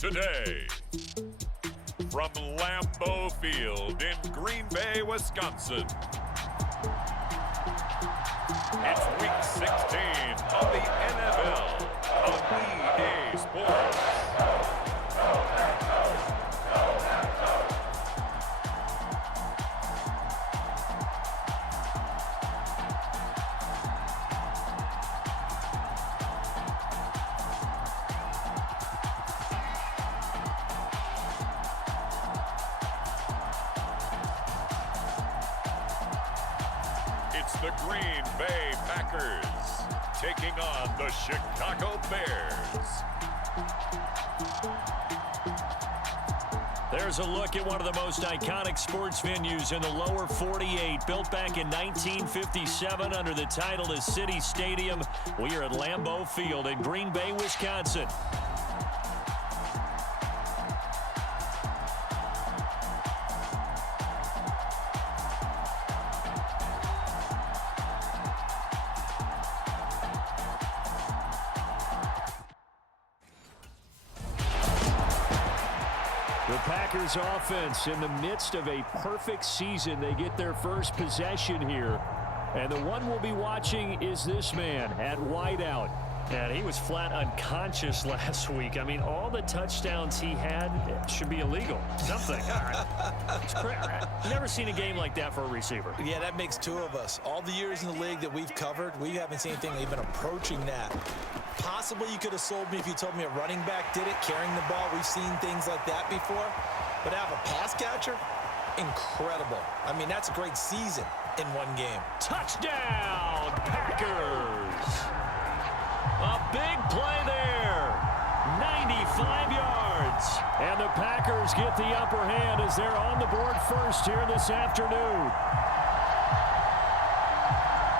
today. From Lambeau Field in Green Bay, Wisconsin. It's Week 16 of the NFL on EA Sports. It's the Green Bay Packers taking on the Chicago Bears. There's a look at one of the most iconic sports venues in the lower 48. Built back in 1957 under the title of City Stadium. We are at Lambeau Field in Green Bay, Wisconsin. The Packers offense in the midst of a perfect season. They get their first possession here. And the one we'll be watching is this man at wideout. And he was flat unconscious last week. I mean, all the touchdowns he had should be illegal. Something. It's crazy. I've never seen a game like that for a receiver. Yeah, that makes two of us. All the years in the league that we've covered, we haven't seen anything even approaching that. Possibly you could have sold me if you told me a running back did it, carrying the ball. We've seen things like that before. But have a pass catcher? Incredible. I mean, that's a great season in one game. Touchdown, Packers! A big play there. 95 yards. And the Packers get the upper hand as they're on the board first here this afternoon.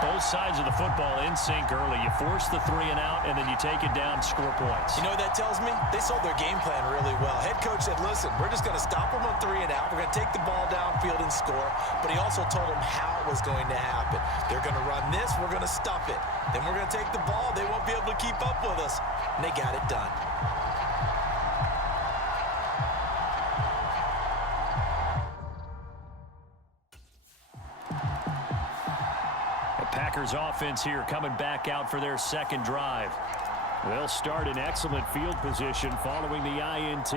Both sides of the football in sync early. You force the 3 and out, and then you take it down and score points. You know what that tells me? They sold their game plan really well. Head coach said, listen, we're just going to stop them on 3 and out. We're going to take the ball downfield and score. But he also told them how it was going to happen. They're going to run this. We're going to stop it. Then we're going to take the ball. They won't be able to keep up with us. And they got it done. Packers offense here coming back out for their second drive. They'll start in excellent field position following the INT.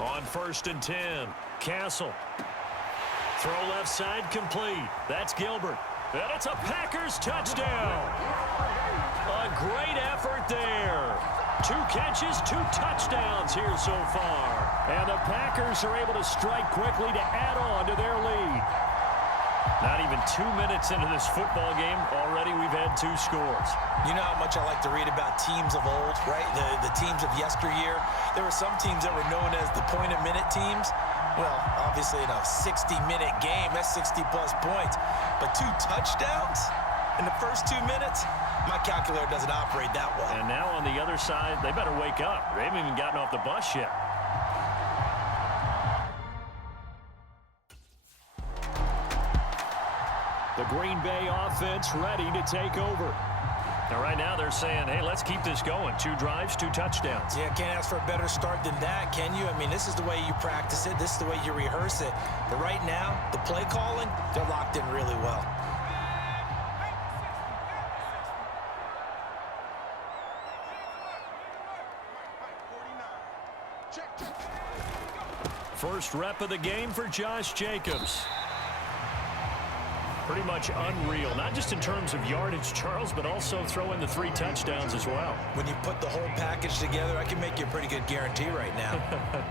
On 1st and 10, Castle. Throw left side complete. That's Gilbert. And it's a Packers touchdown. A great effort there. 2 catches, 2 touchdowns here so far. And the Packers are able to strike quickly to add on to their lead. Not even 2 minutes into this football game, already we've had 2 scores. You know how much I like to read about teams of old, right? The teams of yesteryear. There were some teams that were known as the point-a-minute teams. Well, obviously in a 60-minute game, that's 60-plus points. But 2 touchdowns in the first 2 minutes? My calculator doesn't operate that well. And now on the other side, they better wake up. They haven't even gotten off the bus yet. The Green Bay offense ready to take over. And right now they're saying, hey, let's keep this going. 2 drives, 2 touchdowns. Yeah, can't ask for a better start than that, can you? I mean, this is the way you practice it. This is the way you rehearse it. But right now, the play calling, they're locked in really well. First rep of the game for Josh Jacobs. Pretty much unreal, not just in terms of yardage, Charles, but also throw in the 3 touchdowns as well. When you put the whole package together, I can make you a pretty good guarantee right now.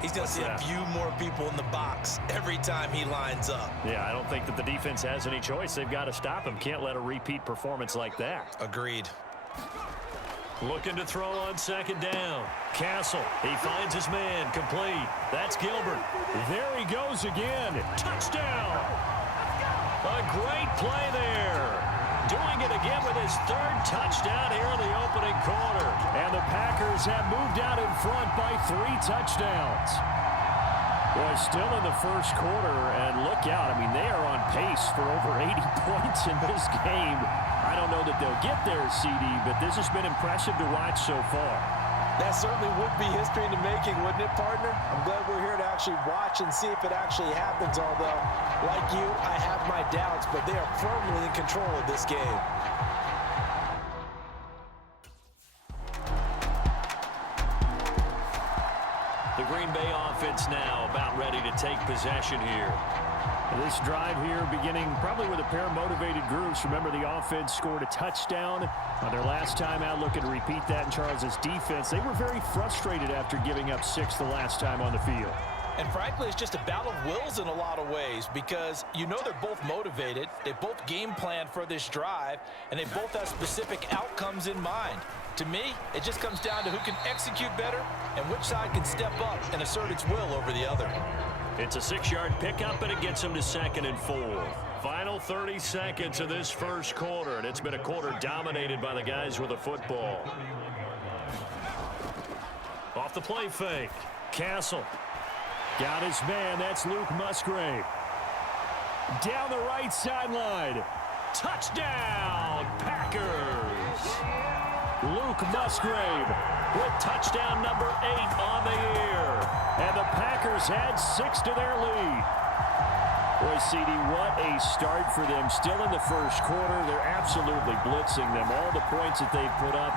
He's going to see a few more people in the box every time he lines up. Yeah, I don't think that the defense has any choice. They've got to stop him. Can't let a repeat performance like that. Agreed. Looking to throw on 2nd down. Castle, he finds his man, complete. That's Gilbert. There he goes again. Touchdown! A great play there. Doing it again with his 3rd touchdown here in the opening quarter. And the Packers have moved out in front by 3 touchdowns. Boy, still in the first quarter, and look out. I mean, they are on pace for over 80 points in this game. I don't know that they'll get there, CD, but this has been impressive to watch so far. That certainly would be history in the making, wouldn't it, partner? I'm glad we're here to actually watch and see if it actually happens, although, like you, I have my doubts, but they are firmly in control of this game. The Green Bay offense now about ready to take possession here. This drive here beginning probably with a pair of motivated groups. Remember, the offense scored a touchdown on their last time out. Looking to repeat that in Charles' defense. They were very frustrated after giving up 6 the last time on the field. And frankly, it's just a battle of wills in a lot of ways because you know they're both motivated. They both game planned for this drive, and they both have specific outcomes in mind. To me, it just comes down to who can execute better and which side can step up and assert its will over the other. It's a 6-yard pickup, and it gets them to 2nd and 4. Final 30 seconds of this first quarter, and it's been a quarter dominated by the guys with the football. Off the play fake. Castle. Got his man. That's Luke Musgrave. Down the right sideline. Touchdown, Packers. Luke Musgrave with touchdown number 8 on the year. And the Packers had 6 to their lead. Boy, CD, what a start for them. Still in the first quarter. They're absolutely blitzing them. All the points that they've put up,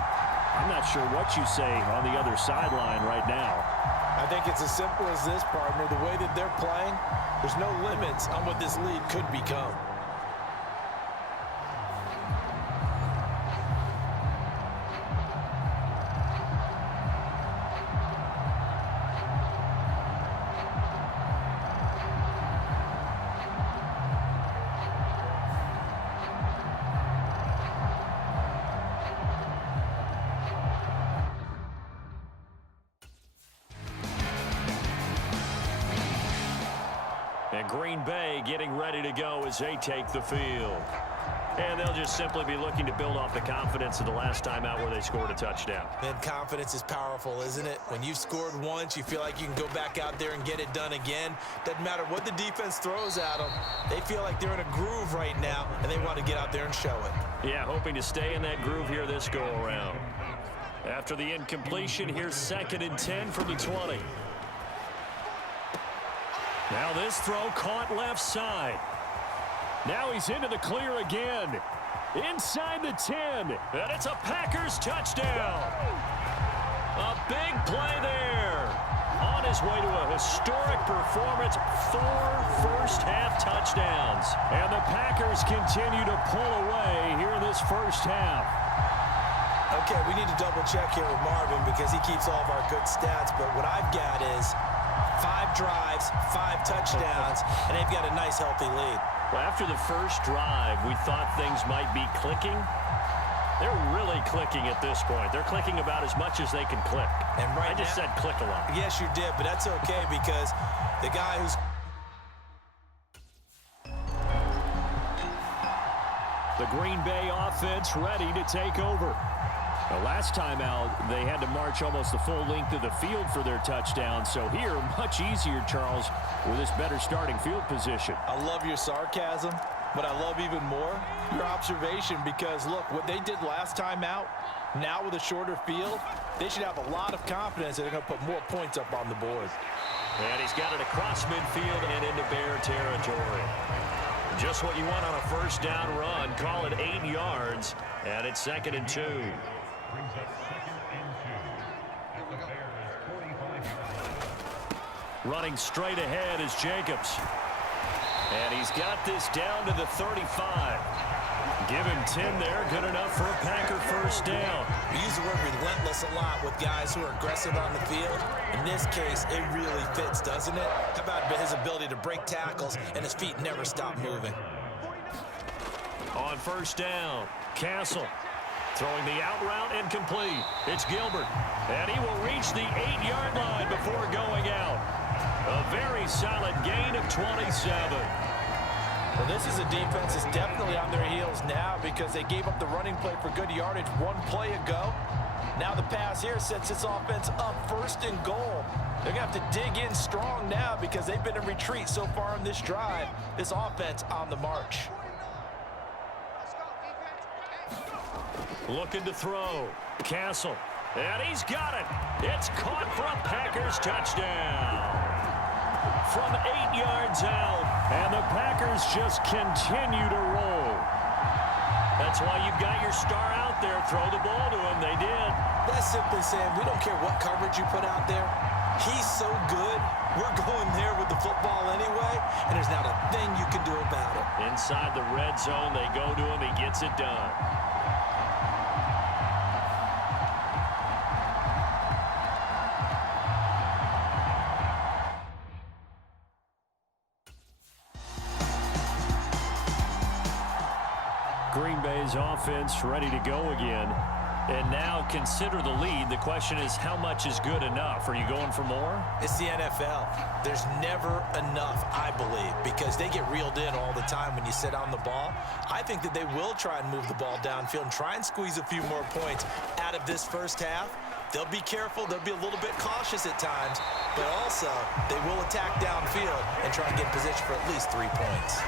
I'm not sure what you say on the other sideline right now. I think it's as simple as this, partner. The way that they're playing, there's no limits on what this lead could become. And Green Bay getting ready to go as they take the field. And they'll just simply be looking to build off the confidence of the last time out where they scored a touchdown. And confidence is powerful, isn't it? When you've scored once, you feel like you can go back out there and get it done again. Doesn't matter what the defense throws at them. They feel like they're in a groove right now, and they want to get out there and show it. Yeah, hoping to stay in that groove here this go-around. After the incompletion, here's 2nd and 10 from the 20. Now this throw caught left side. Now he's into the clear again. Inside the 10. And it's a Packers touchdown. A big play there. On his way to a historic performance, 4 first-half touchdowns. And the Packers continue to pull away here in this first half. Okay, we need to double-check here with Marvin because he keeps all of our good stats. But what I've got is 5 drives, 5 touchdowns, and they've got a nice, healthy lead. Well, after the first drive, we thought things might be clicking. They're really clicking at this point. They're clicking about as much as they can click. And right I just said click a lot. Yes, you did, but that's okay because the guy who's... The Green Bay offense ready to take over. The last time out, they had to march almost the full length of the field for their touchdown. So here, much easier, Charles, with this better starting field position. I love your sarcasm, but I love even more your observation because, look, what they did last time out, now with a shorter field, they should have a lot of confidence that they're going to put more points up on the board. And he's got it across midfield and into Bear territory. Just what you want on a first down run. Call it 8 yards, and it's 2nd and 2. Running straight ahead is Jacobs. And he's got this down to the 35. Give him 10 there. Good enough for a Packer first down. We use the word relentless a lot with guys who are aggressive on the field. In this case, it really fits, doesn't it? How about his ability to break tackles and his feet never stop moving? On first down, Castle. Throwing the out route incomplete. It's Gilbert. And he will reach the 8-yard line before going out. A very solid gain of 27. Well, this is a defense that's definitely on their heels now because they gave up the running play for good yardage 1 play ago. Now the pass here sets this offense up 1st and goal. They're going to have to dig in strong now because they've been in retreat so far in this drive. This offense on the march. Looking to throw. Castle. And he's got it. It's caught for a Packers touchdown. From 8 yards out. And the Packers just continue to roll. That's why you've got your star out there. Throw the ball to him. They did. That's simply saying we don't care what coverage you put out there. He's so good. We're going there with the football anyway, and there's not a thing you can do about it. Inside the red zone, they go to him. He gets it done. Green Bay's offense ready to go again. And now consider the lead. The question is, how much is good enough? Are you going for more? It's the NFL. There's never enough, I believe, because they get reeled in all the time when you sit on the ball. I think that they will try and move the ball downfield and try and squeeze a few more points out of this first half. They'll be careful. They'll be a little bit cautious at times, but also they will attack downfield and try and get position for at least 3 points.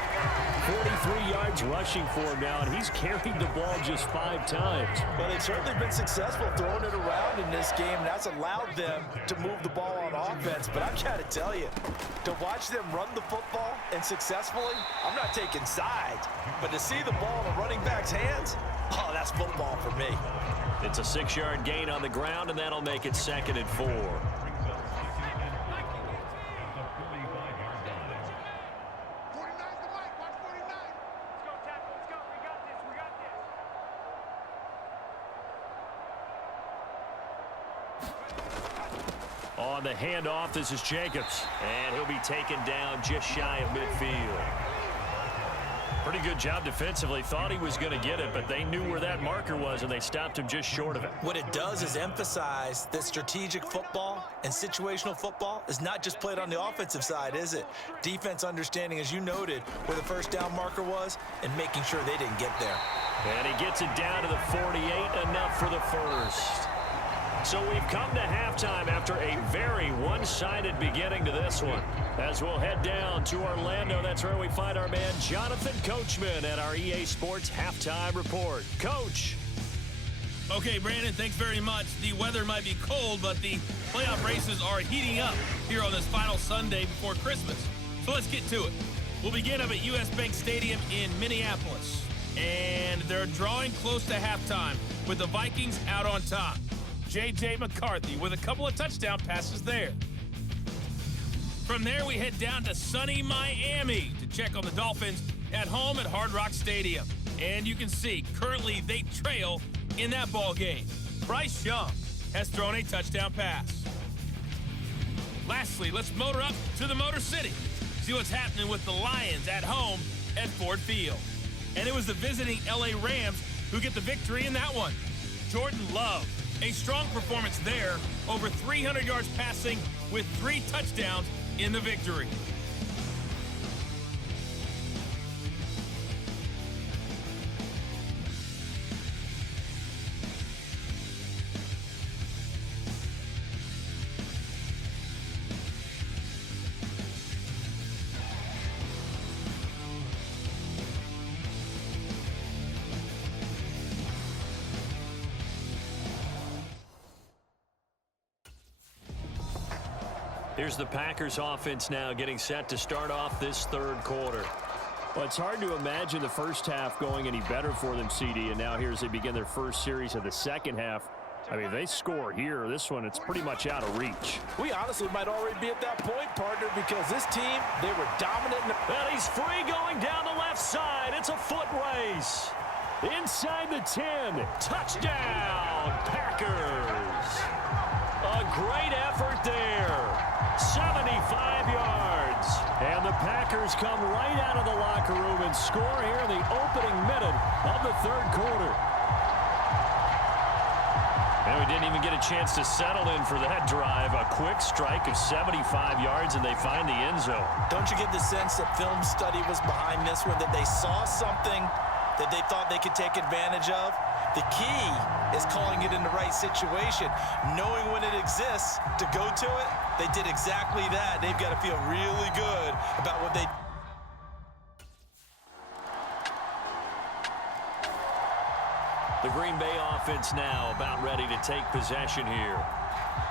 43 yards rushing for him now, and he's carried the ball just 5 times. Well, they've certainly been successful throwing it around in this game, and that's allowed them to move the ball on offense. But I've got to tell you, to watch them run the football and successfully, I'm not taking sides, but to see the ball in a running back's hands, oh, that's football for me. It's a 6-yard gain on the ground, and that'll make it 2nd and 4. On the handoff, this is Jacobs. And he'll be taken down just shy of midfield. Pretty good job defensively. Thought he was going to get it, but they knew where that marker was, and they stopped him just short of it. What it does is emphasize that strategic football and situational football is not just played on the offensive side, is it? Defense understanding, as you noted, where the first down marker was and making sure they didn't get there. And he gets it down to the 48, enough for the first. So we've come to halftime after a very one-sided beginning to this one. As we'll head down to Orlando, that's where we find our man Jonathan Coachman at our EA Sports Halftime Report. Coach. Okay, Brandon, thanks very much. The weather might be cold, but the playoff races are heating up here on this final Sunday before Christmas. So let's get to it. We'll begin up at US Bank Stadium in Minneapolis. And they're drawing close to halftime with the Vikings out on top. J.J. McCarthy with a couple of touchdown passes there. From there, we head down to sunny Miami to check on the Dolphins at home at Hard Rock Stadium. And you can see, currently they trail in that ball game. Bryce Young has thrown a touchdown pass. Lastly, let's motor up to the Motor City. See what's happening with the Lions at home at Ford Field. And it was the visiting L.A. Rams who get the victory in that one. Jordan Love. A strong performance there, over 300 yards passing with 3 touchdowns in the victory. Here's the Packers offense now getting set to start off this third quarter. Well, it's hard to imagine the first half going any better for them, CD, and now here as they begin their first series of the second half. I mean, they score here. This one, it's pretty much out of reach. We honestly might already be at that point, partner, because this team, they were dominant. And he's free going down the left side. It's a foot race. Inside the 10. Touchdown, Packers. A great effort there. 75 yards. And the Packers come right out of the locker room and score here in the opening minute of the third quarter. And we didn't even get a chance to settle in for that drive. A quick strike of 75 yards, and they find the end zone. Don't you get the sense that film study was behind this one, that they saw something that they thought they could take advantage of? The key is calling it in the right situation. Knowing when it exists to go to it, they did exactly that. They've got to feel really good about what they... The Green Bay offense now about ready to take possession here.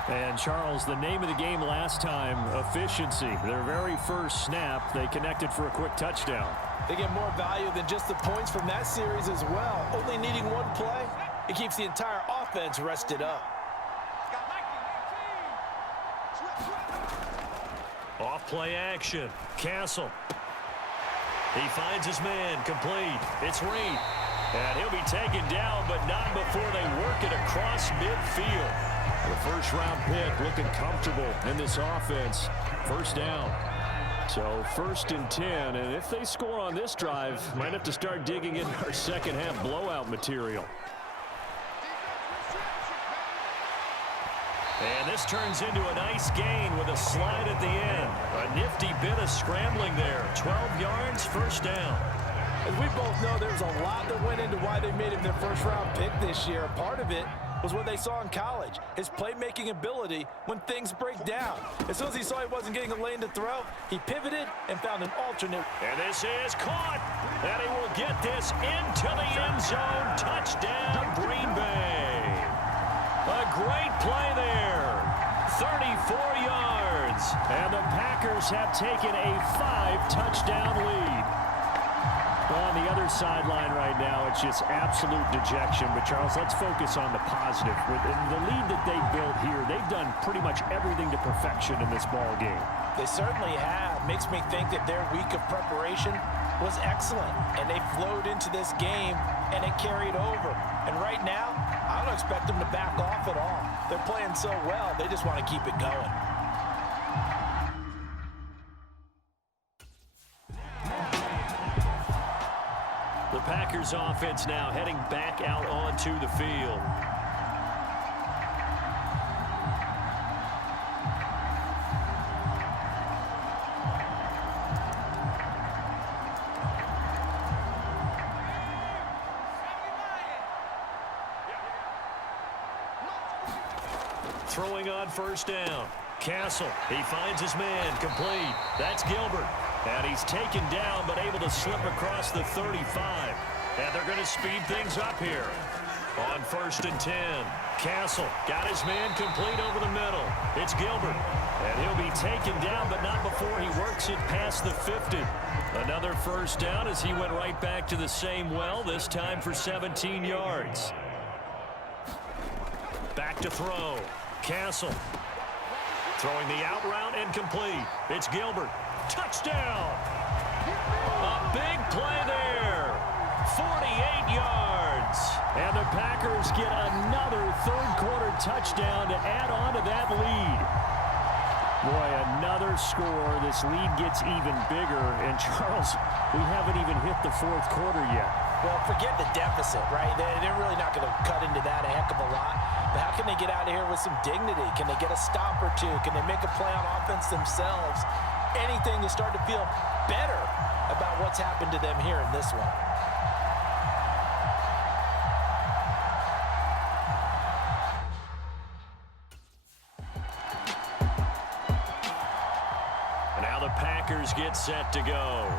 And, Charles, the name of the game last time, efficiency. Their very first snap, they connected for a quick touchdown. They get more value than just the points from that series as well. Only needing one play, it keeps the entire offense rested up. Off play action. Castle. He finds his man. Complete. It's Reed. And he'll be taken down, but not before they work it across midfield. The first-round pick looking comfortable in this offense. First down. So 1st and 10, and if they score on this drive, might have to start digging in our second-half blowout material. And this turns into a nice gain with a slide at the end. A nifty bit of scrambling there. 12 yards, first down. As we both know, there's a lot that went into why they made him their first-round pick this year. Part of it was what they saw in college, his playmaking ability when things break down. As soon as he saw he wasn't getting a lane to throw, he pivoted and found an alternate. And this is caught. And he will get this into the end zone. Touchdown, Green Bay. A great play there. 34 yards. And the Packers have taken a 5-touchdown lead. On the other sideline right now, it's just absolute dejection. But, Charles, let's focus on the positive. With the lead that they built here, they've done pretty much everything to perfection in this ball game. They certainly have. Makes me think that their week of preparation was excellent. And they flowed into this game, and it carried over. And right now, I don't expect them to back off at all. They're playing so well, they just want to keep it going. The Packers offense now heading back out onto the field. Throwing on first down. Castle, he finds his man, complete. That's Gilbert. And he's taken down, but able to slip across the 35. And they're going to speed things up here. On 1st and 10, Castle got his man complete over the middle. It's Gilbert. And he'll be taken down, but not before he works it past the 50. Another first down as he went right back to the same well, this time for 17 yards. Back to throw. Castle. Throwing the out route and complete. It's Gilbert. Touchdown! A big play there. 48 yards. And the Packers get another third-quarter touchdown to add on to that lead. Boy, another score. This lead gets even bigger. And, Charles, we haven't even hit the fourth quarter yet. Well, forget the deficit, right? They're really not going to cut into that a heck of a lot. But how can they get out of here with some dignity? Can they get a stop or two? Can they make a play on offense themselves? Anything to start to feel better about what's happened to them here in this one. And now the Packers get set to go.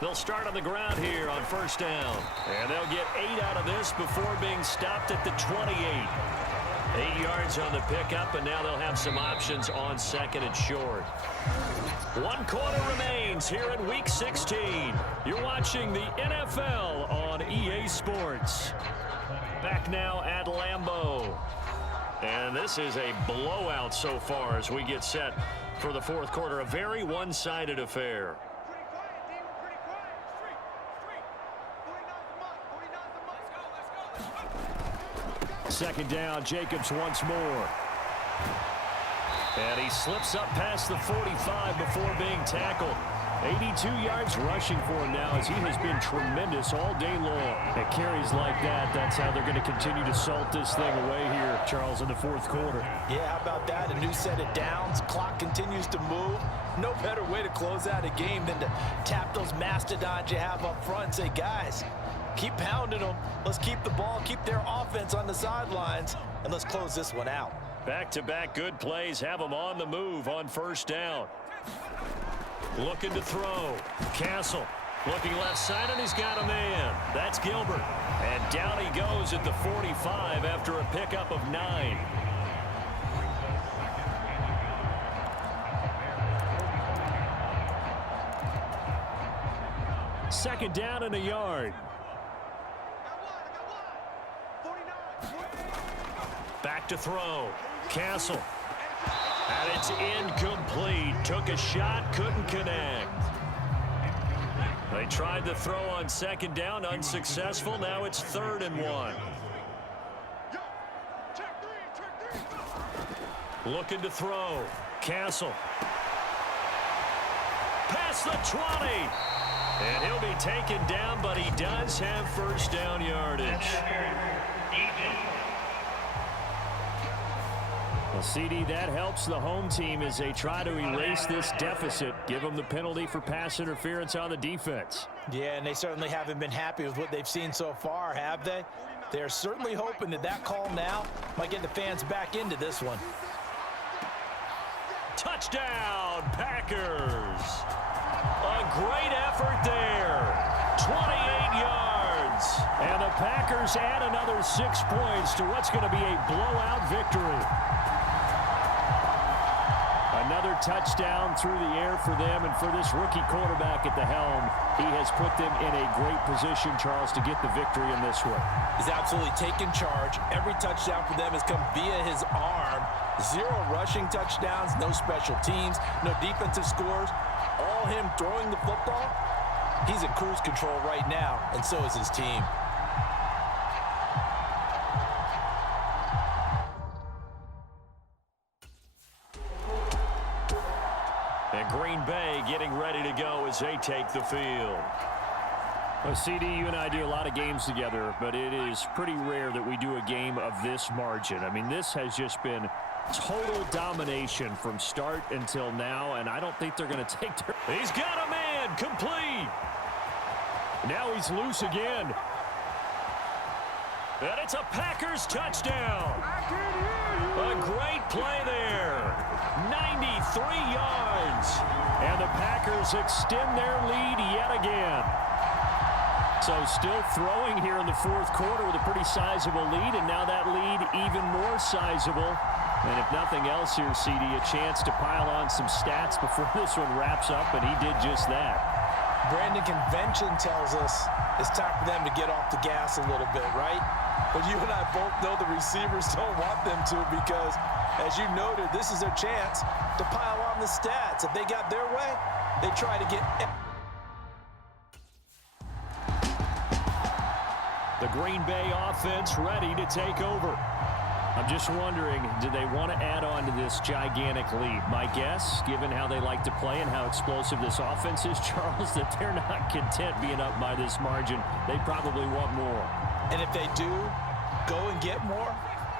They'll start on the ground here on first down. And they'll get 8 out of this before being stopped at the 28. 8 yards on the pickup, and now they'll have some options on second and short. 1 quarter remains here in Week 16. You're watching the NFL on EA Sports. Back now at Lambeau. And this is a blowout so far as we get set for the fourth quarter. A very one-sided affair. Second down, Jacobs once more. And he slips up past the 45 before being tackled. 82 yards rushing for him now as he has been tremendous all day long. At carries like that, that's how they're going to continue to salt this thing away here, Charles, in the fourth quarter. Yeah, how about that? A new set of downs. Clock continues to move. No better way to close out a game than to tap those mastodons you have up front and say, guys, keep pounding them. Let's keep the ball, keep their offense on the sidelines, and let's close this one out. Back-to-back good plays have them on the move on first down. Looking to throw. Castle looking left side, and he's got a man. That's Gilbert. And down he goes at the 45 after a pickup of 9. Second down and a yard. Back to throw. Castle. And it's incomplete. Took a shot, couldn't connect. They tried to throw on second down, unsuccessful. Now it's 3rd and 1. Looking to throw. Castle. Past the 20. And he'll be taken down, but he does have first down yardage. Well, CD, that helps the home team as they try to erase this deficit. Give them the penalty for pass interference on the defense. Yeah, and they certainly haven't been happy with what they've seen so far, have they? They're certainly hoping that that call now might get the fans back into this one. Touchdown, Packers. A great effort there. 28 yards. And the Packers add another 6 points to what's going to be a blowout victory. Another touchdown through the air for them, and for this rookie quarterback at the helm, he has put them in a great position, Charles, to get the victory in this one. He's absolutely taken charge. Every touchdown for them has come via his arm. 0 rushing touchdowns, no special teams, no defensive scores. All him throwing the football. He's in cruise control right now, and so is his team. And Green Bay getting ready to go as they take the field. Well, CD, you and I do a lot of games together, but it is pretty rare that we do a game of this margin. I mean, this has just been total domination from start until now, and I don't think they're going to take their... He's got a man, complete. Now he's loose again. And it's a Packers touchdown. A great play there. 93 yards. And the Packers extend their lead yet again. So still throwing here in the fourth quarter with a pretty sizable lead, and now that lead even more sizable. And if nothing else here, CD, a chance to pile on some stats before this one wraps up, and he did just that. Brandon, convention tells us it's time for them to get off the gas a little bit, right? But you and I both know the receivers don't want them to, because, as you noted, this is their chance to pile on the stats. If they got their way, they try to get... The Green Bay offense ready to take over. I'm just wondering, do they want to add on to this gigantic lead? My guess, given how they like to play and how explosive this offense is, Charles, that they're not content being up by this margin. They probably want more. And if they do go and get more,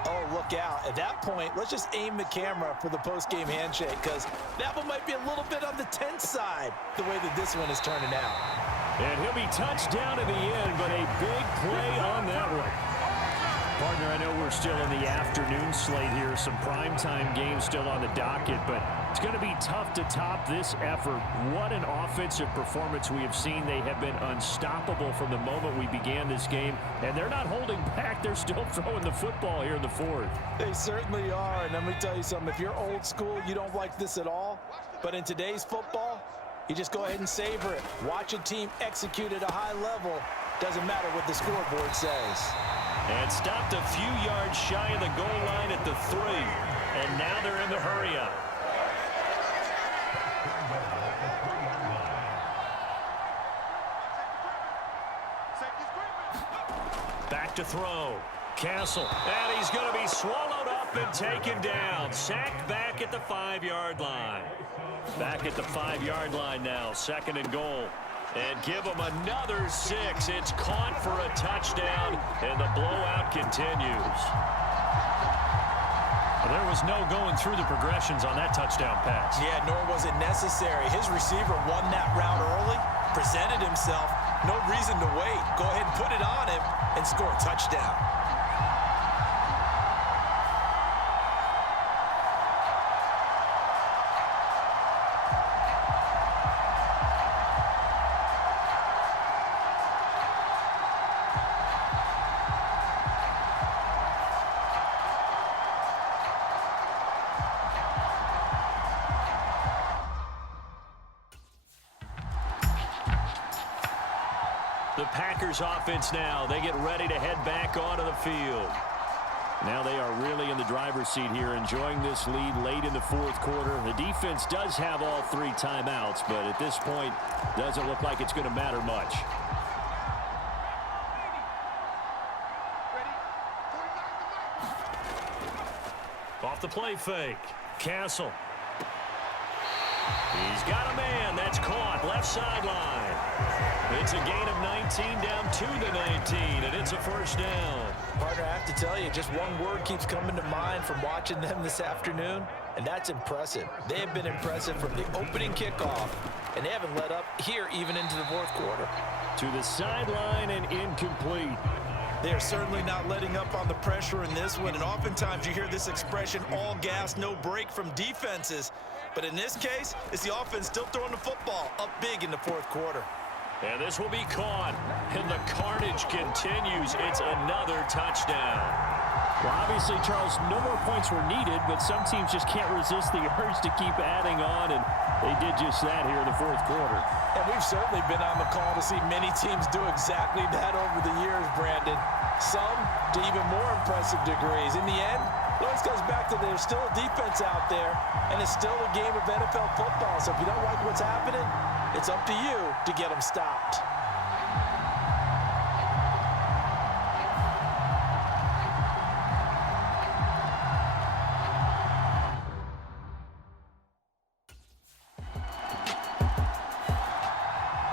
oh, look out. At that point, let's just aim the camera for the post-game handshake, because that one might be a little bit on the tense side, the way that this one is turning out. And he'll be touched down in the end, but a big play on that one. Partner, I know we're still in the afternoon slate here. Some primetime games still on the docket, but it's going to be tough to top this effort. What an offensive performance we have seen. They have been unstoppable from the moment we began this game, and they're not holding back. They're still throwing the football here in the fourth. They certainly are, and let me tell you something. If you're old school, you don't like this at all, but in today's football, you just go ahead and savor it. Watch a team execute at a high level. Doesn't matter what the scoreboard says. And stopped a few yards shy of the goal line at the 3. And now they're in the hurry-up. Back to throw. Castle. And he's going to be swallowed up and taken down. Sacked back at the 5-yard line. Back at the 5-yard line now. 2nd and goal. And give them another 6. It's caught for a touchdown, and the blowout continues. There was no going through the progressions on that touchdown pass. Yeah, nor was it necessary. His receiver won that route early, presented himself. No reason to wait. Go ahead and put it on him and score a touchdown. The Packers offense now, they get ready to head back onto the field. Now they are really in the driver's seat here, enjoying this lead late in the 4th quarter. The defense does have all 3 timeouts, but at this point, doesn't look like it's going to matter much. Off the play fake. Castle. He's got a man. That's caught. Left sideline. It's a gain of 19 down to the 19, and it's a 1st down. Partner, I have to tell you, just one word keeps coming to mind from watching them this afternoon, and that's impressive. They have been impressive from the opening kickoff, and they haven't let up here even into the 4th quarter. To the sideline and incomplete. They are certainly not letting up on the pressure in this one, and oftentimes you hear this expression, all gas, no break from defenses. But in this case, it's the offense still throwing the football up big in the 4th quarter. And this will be caught, and the carnage continues. It's another touchdown. Well, obviously, Charles, no more points were needed, but some teams just can't resist the urge to keep adding on, and they did just that here in the 4th quarter. And we've certainly been on the call to see many teams do exactly that over the years, Brandon. Some to even more impressive degrees. In the end, it always goes back to there's still a defense out there, and it's still a game of NFL football. So if you don't like what's happening, it's up to you to get them stopped.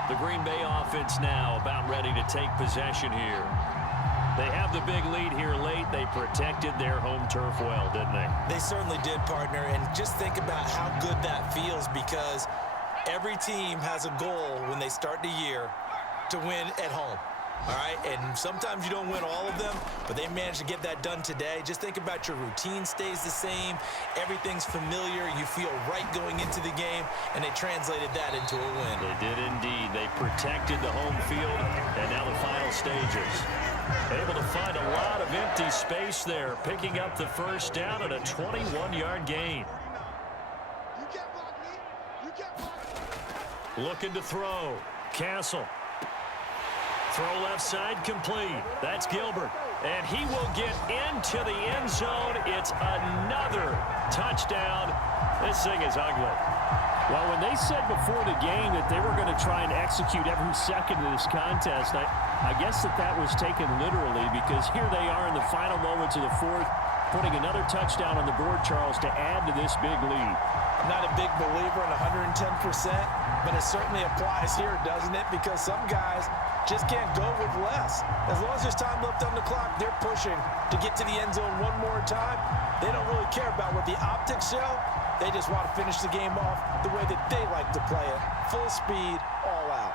The Green Bay offense now about ready to take possession here. They have the big lead here late. They protected their home turf well, didn't they? They certainly did, partner. And just think about how good that feels, because every team has a goal when they start the year to win at home. All right, and sometimes you don't win all of them, but they managed to get that done today. Just think about your routine stays the same. Everything's familiar. You feel right going into the game, and they translated that into a win. They did indeed. They protected the home field, and now the final stages. Able to find a lot of empty space there, picking up the 1st down and a 21-yard gain. Looking to throw. Castle. Throw left side complete. That's Gilbert. And he will get into the end zone. It's another touchdown. This thing is ugly. Well, when they said before the game that they were going to try and execute every second of this contest, I guess that was taken literally, because here they are in the final moments of the 4th, putting another touchdown on the board, Charles, to add to this big lead. I'm not a big believer in 110%, but it certainly applies here, doesn't it? Because some guys just can't go with less. As long as there's time left on the clock, they're pushing to get to the end zone one more time. They don't really care about what the optics show. They just want to finish the game off the way that they like to play it. Full speed, all out.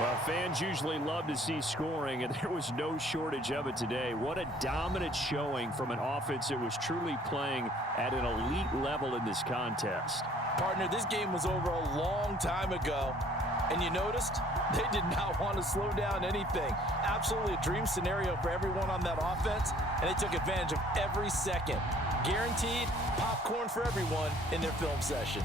Well, fans usually love to see scoring, and there was no shortage of it today. What a dominant showing from an offense that was truly playing at an elite level in this contest. Partner, this game was over a long time ago, and you noticed they did not want to slow down anything. Absolutely a dream scenario for everyone on that offense, and they took advantage of every second. Guaranteed popcorn for everyone in their film session.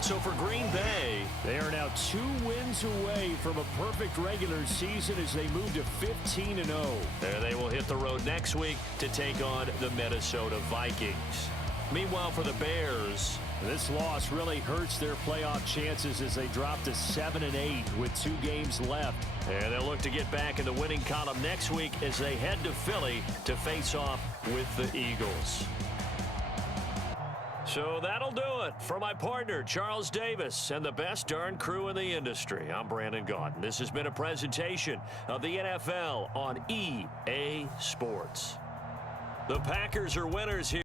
So for Green Bay, they are now 2 wins away from a perfect regular season as they move to 15-0. They will hit the road next week to take on the Minnesota Vikings. Meanwhile, for the Bears, this loss really hurts their playoff chances as they drop to 7-8 with 2 games left. and they'll look to get back in the winning column next week as they head to Philly to face off with the Eagles. So that'll do it for my partner, Charles Davis, and the best darn crew in the industry. I'm Brandon Gaudin. This has been a presentation of the NFL on EA Sports. The Packers are winners here.